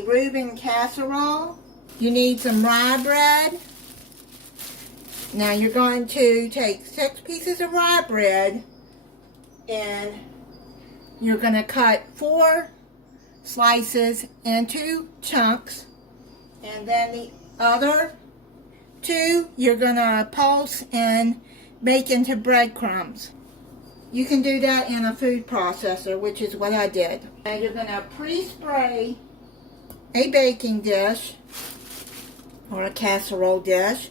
a Reuben Casserole. You need some rye bread. Now you're going to take 6 pieces of rye bread and you're going to cut 4 slices into chunks, and then the other 2 you're going to pulse and bake into breadcrumbs. You can do that in a food processor, which is what I did. Now you're going to pre-spray a baking dish or a casserole dish,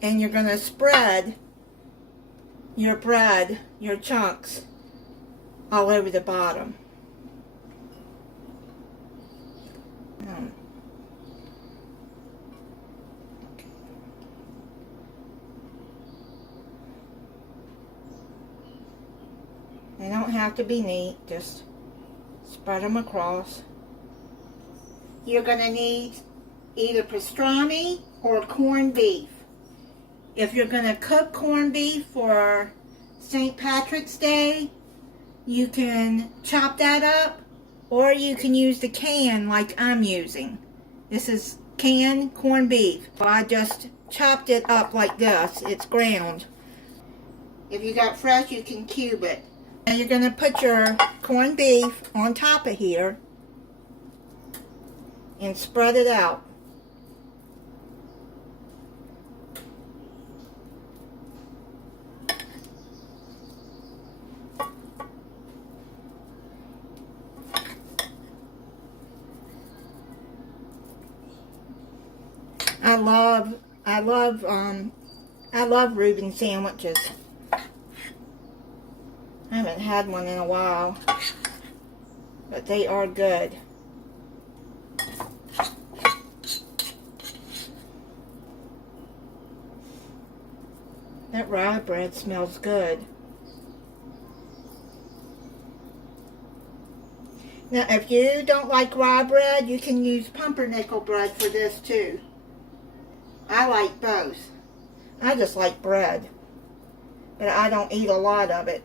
and you're going to spread your bread, your chunks, all over the bottom. They don't have to be neat, just spread them across. You're going to need either pastrami or corned beef. If you're going to cook corned beef for St. Patrick's Day, you can chop that up, or you can use the can like I'm using. This is canned corned beef. I just chopped it up like this. It's ground. If you got fresh, you can cube it. Now you're going to put your corned beef on top of here and spread it out. I love Reuben sandwiches. I haven't had one in a while, but they are good. That rye bread smells good. Now, if you don't like rye bread, you can use pumpernickel bread for this too. I like both. I just like bread, but I don't eat a lot of it.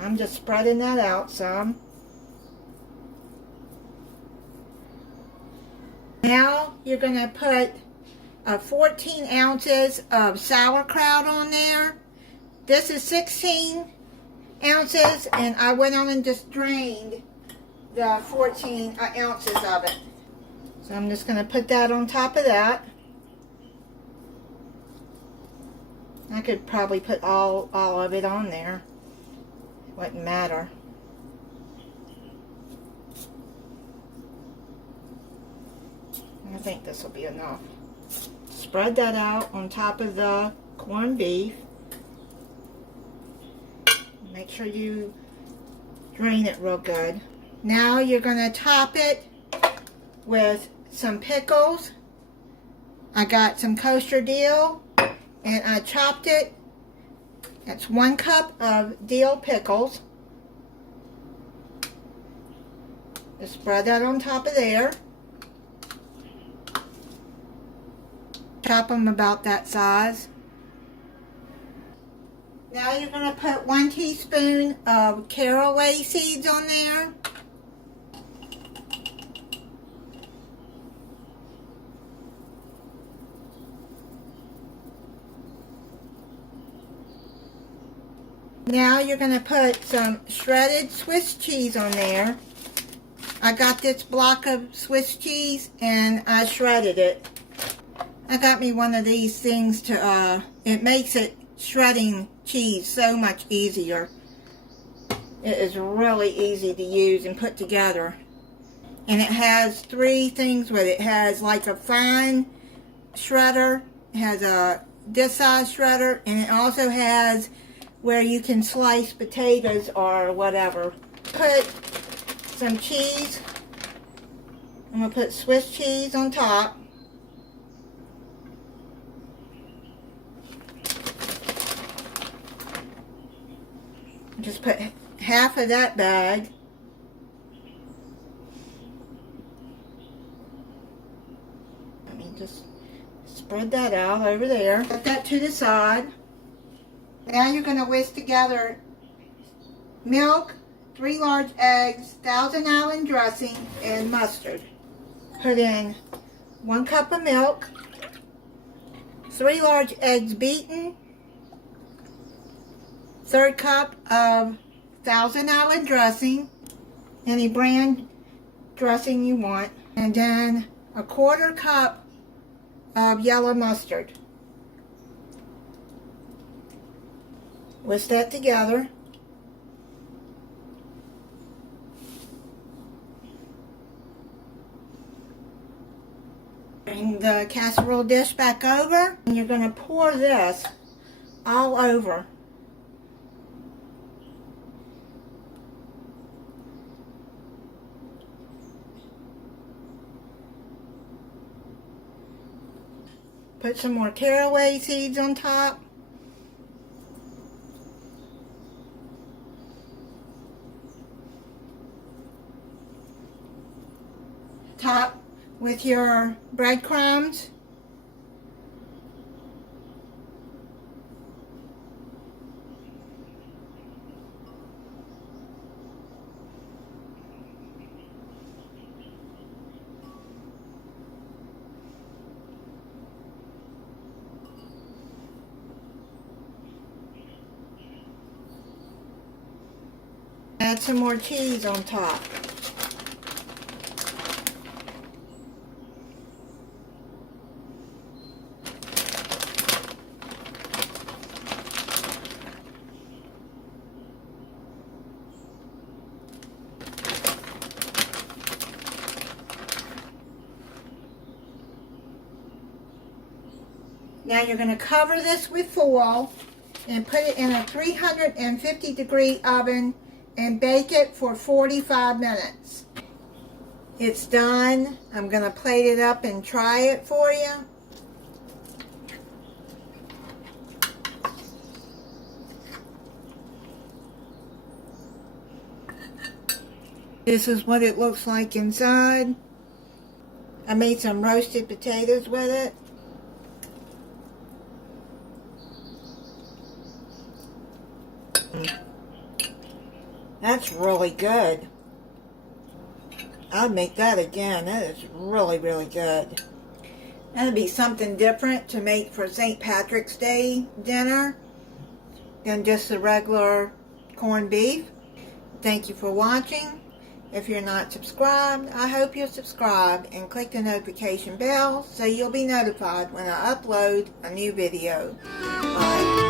I'm just spreading that out some. Now you're going to put 14 ounces of sauerkraut on there. This is 16 ounces, and I went on and just drained the 14 ounces of it. So I'm just going to put that on top of that. I could probably put all of it on there. Wouldn't matter. I think this will be enough. Spread that out on top of the corned beef. Make sure you drain it real good. Now you're going to top it with some pickles. I got some kosher dill and I chopped it. That's 1 cup of dill pickles. Just spread that on top of there. Chop them about that size. Now you're going to put 1 teaspoon of caraway seeds on there. Now you're going to put some shredded Swiss cheese on there. I got this block of Swiss cheese and I shredded it. I got me one of these things to, it makes it shredding cheese so much easier. It is really easy to use and put together. And it has 3 things with it. It has like a fine shredder, it has a this size shredder, and it also has where you can slice potatoes or whatever. Put some cheese. I'm going to put Swiss cheese on top. Just put half of that bag. Let me just spread that out over there. Put that to the side. Now you're going to whisk together milk, 3 large eggs, Thousand Island dressing, and mustard. Put in 1 cup of milk, 3 large eggs beaten, 1/3 cup of Thousand Island dressing, any brand dressing you want, and then 1/4 cup of yellow mustard. Whisk that together. Bring the casserole dish back over, and you're going to pour this all over. Put some more caraway seeds on top. Top with your breadcrumbs. Add some more cheese on top. Now you're going to cover this with foil and put it in a 350-degree oven and bake it for 45 minutes. It's done. I'm going to plate it up and try it for you. This is what it looks like inside. I made some roasted potatoes with it. That's really good. I'd make that again. That is really, really good. That'd be something different to make for St. Patrick's Day dinner than just the regular corned beef. Thank you for watching. If you're not subscribed, I hope you'll subscribe and click the notification bell so you'll be notified when I upload a new video. Bye.